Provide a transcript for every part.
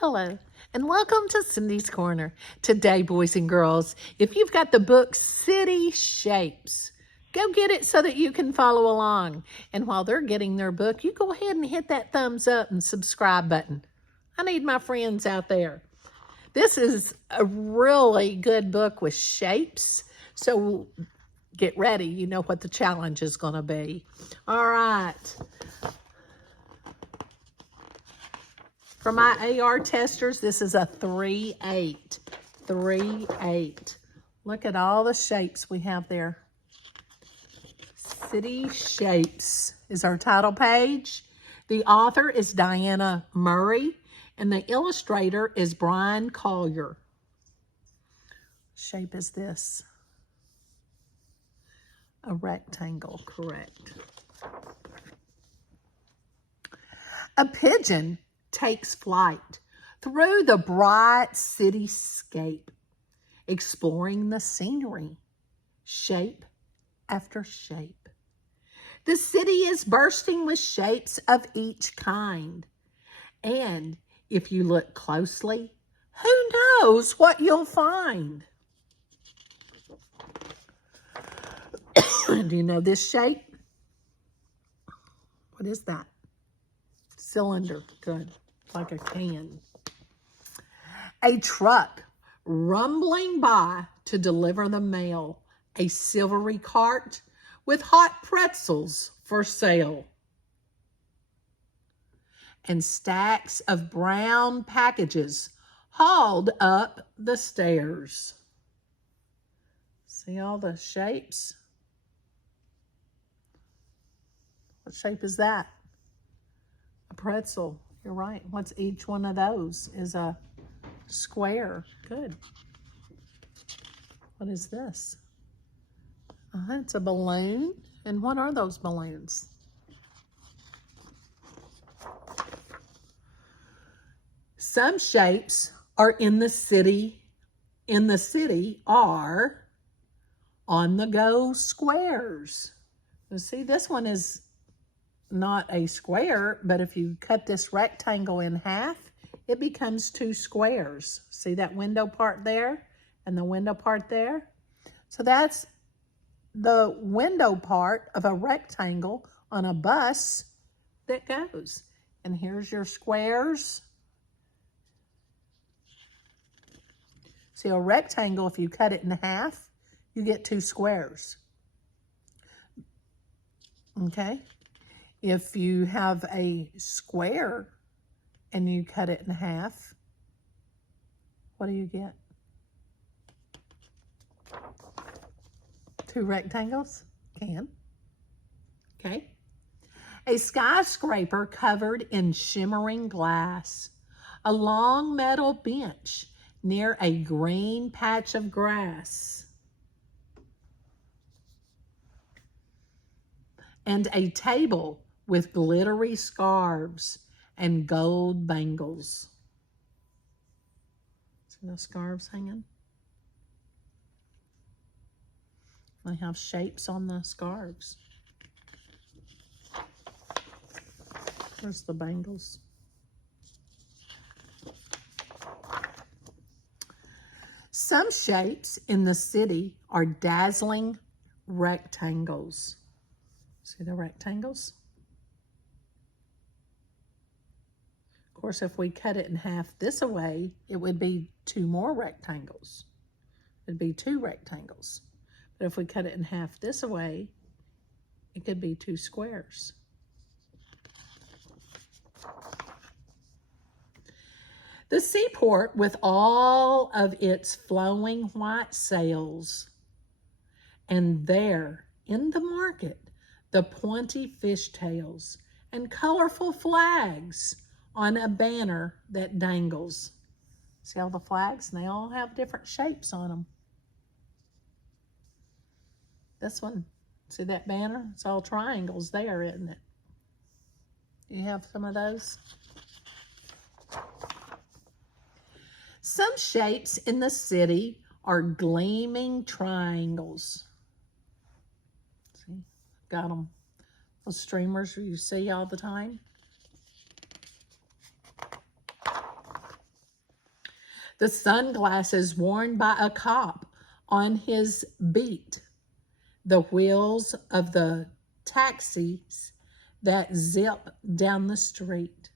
Hello, and welcome to Cindy's Corner. Today, boys and girls, if you've got the book City Shapes, go get it so that you can follow along. And while they're getting their book, you go ahead and hit that thumbs up and subscribe button. I need my friends out there. This is a really good book with shapes, so get ready. You know what the challenge is going to be. All right. For my AR testers, this is a 3-8. 3-8. Look at all the shapes we have there. City Shapes is our title page. The author is Diana Murray, and the illustrator is Brian Collier. Shape is this. A rectangle, correct. A pigeon takes flight through the bright cityscape, exploring the scenery, shape after shape. The city is bursting with shapes of each kind, and if you look closely, who knows what you'll find? Do you know this shape? What is that? Cylinder, good, like a can. A truck rumbling by to deliver the mail. A silvery cart with hot pretzels for sale. And stacks of brown packages hauled up the stairs. See all the shapes? What shape is that? A pretzel. You're right. What's each one of those? Is a square. Good. What is this? It's a balloon. And what are those balloons? Some shapes are in the city are on-the-go squares. You see, this one is not a square, but if you cut this rectangle in half, it becomes two squares. See that window part there and the window part there? So that's the window part of a rectangle on a bus that goes. And here's your squares. See, a rectangle, if you cut it in half, you get two squares. Okay? If you have a square and you cut it in half, what do you get? Two rectangles? Can. Okay. A skyscraper covered in shimmering glass. A long metal bench near a green patch of grass. And a table with glittery scarves and gold bangles. See those scarves hanging? They have shapes on the scarves. There's the bangles. Some shapes in the city are dazzling rectangles. See the rectangles? Of course, if we cut it in half this way, it would be two more rectangles. It'd be two rectangles. But if we cut it in half this way, it could be two squares. The seaport with all of its flowing white sails. And there, in the market, the pointy fishtails and colorful flags on a banner that dangles. See all the flags? And they all have different shapes on them. This one, see that banner? It's all triangles there, isn't it? Do you have some of those? Some shapes in the city are gleaming triangles. See, got them. Those streamers you see all the time. The sunglasses worn by a cop on his beat. The wheels of the taxis that zip down the street.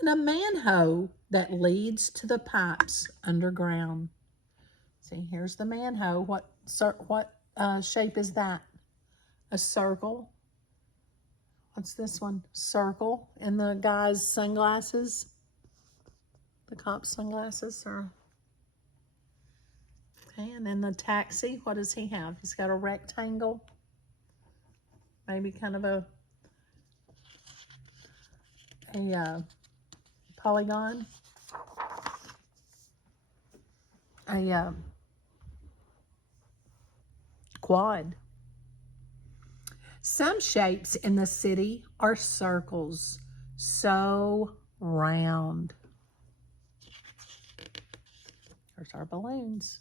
And a manhole that leads to the pipes underground. See, here's the manhole. What shape is that? A circle. What's this one? Circle. And the guy's sunglasses. The cop's sunglasses are. Okay, and then the taxi. What does he have? He's got a rectangle. Maybe kind of a polygon. A quad. Some shapes in the city are circles, so round. There's our balloons.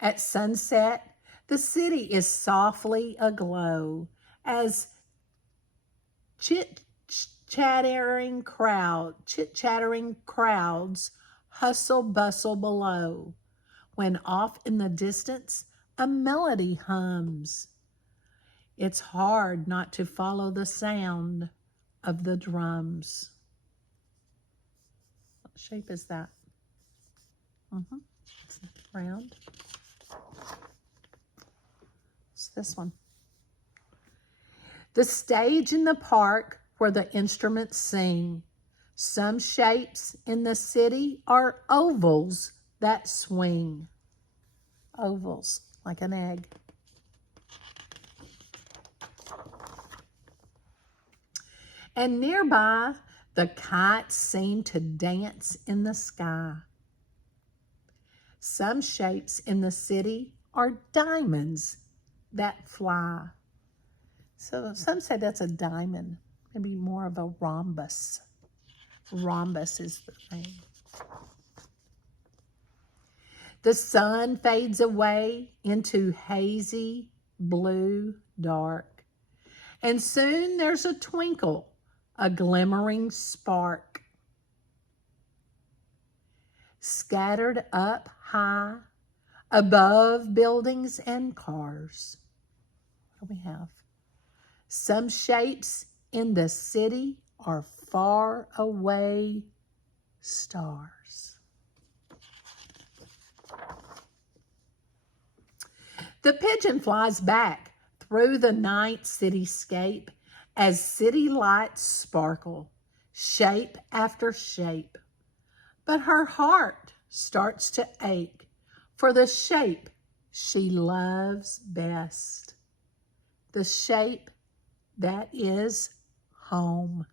At sunset, the city is softly aglow as chit-chattering crowds hustle bustle below, when off in the distance a melody hums. It's hard not to follow the sound of the drums. What shape is that? It's round. It's this one. The stage in the park where the instruments sing. Some shapes in the city are ovals that swing. Ovals, like an egg. And nearby, the kites seem to dance in the sky. Some shapes in the city are diamonds that fly. So some say that's a diamond, maybe more of a rhombus. Rhombus is the thing. The sun fades away into hazy blue dark, and soon there's a twinkle, a glimmering spark. Scattered up high above buildings and cars. What do we have? Some shapes in the city are far away stars. The pigeon flies back through the night cityscape as city lights sparkle, shape after shape. But her heart starts to ache for the shape she loves best. The shape that is home.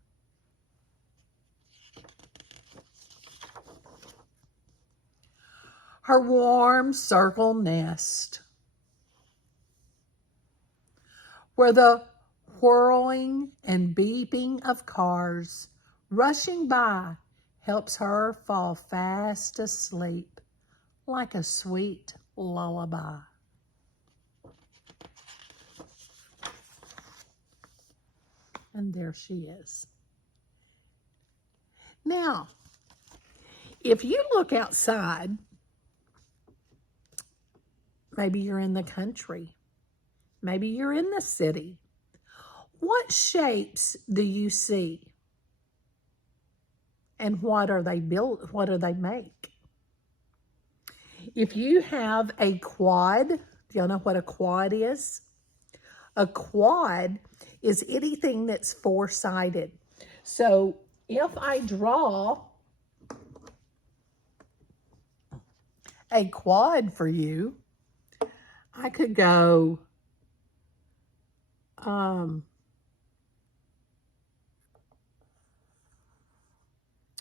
Her warm circle nest, where the whirling and beeping of cars rushing by helps her fall fast asleep like a sweet lullaby. And there she is. Now, if you look outside, maybe you're in the country, maybe you're in the city. What shapes do you see? And what are they built? What do they make? If you have a quad, do y'all know what a quad is? A quad is anything that's four-sided. So if I draw a quad for you, I could go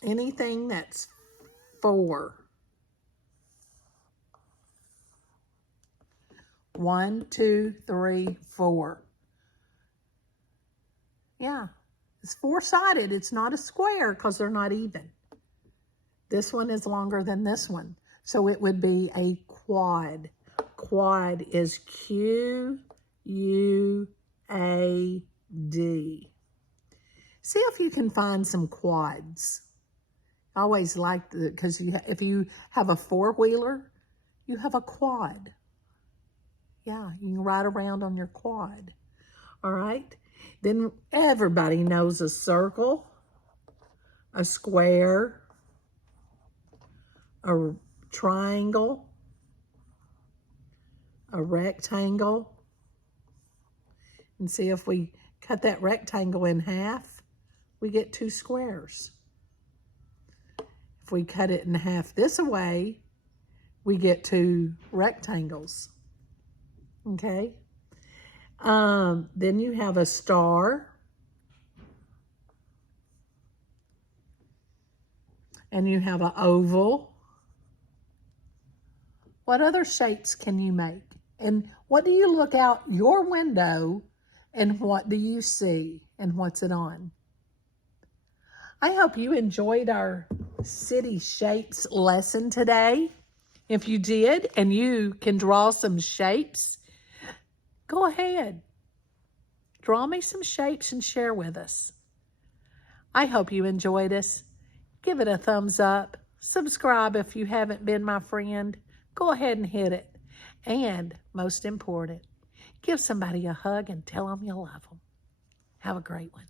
anything that's four. 1, 2, 3, 4. Yeah, it's four-sided. It's not a square because they're not even. This one is longer than this one. So it would be a quad. Quad is Q-U-A-D. See if you can find some quads. I always like because if you have a four-wheeler, you have a quad. Yeah, you can ride around on your quad. All right. Then everybody knows a circle, a square, a triangle, a rectangle. And see if we cut that rectangle in half, we get 2 squares. If we cut it in half this way, we get 2 rectangles. Okay. Then you have a star. And you have an oval. What other shapes can you make? And what do you look out your window and what do you see and what's it on? I hope you enjoyed our city shapes lesson today. If you did and you can draw some shapes, go ahead. Draw me some shapes and share with us. I hope you enjoyed us. Give it a thumbs up. Subscribe if you haven't been my friend. Go ahead and hit it. And most important, give somebody a hug and tell them you love them. Have a great one.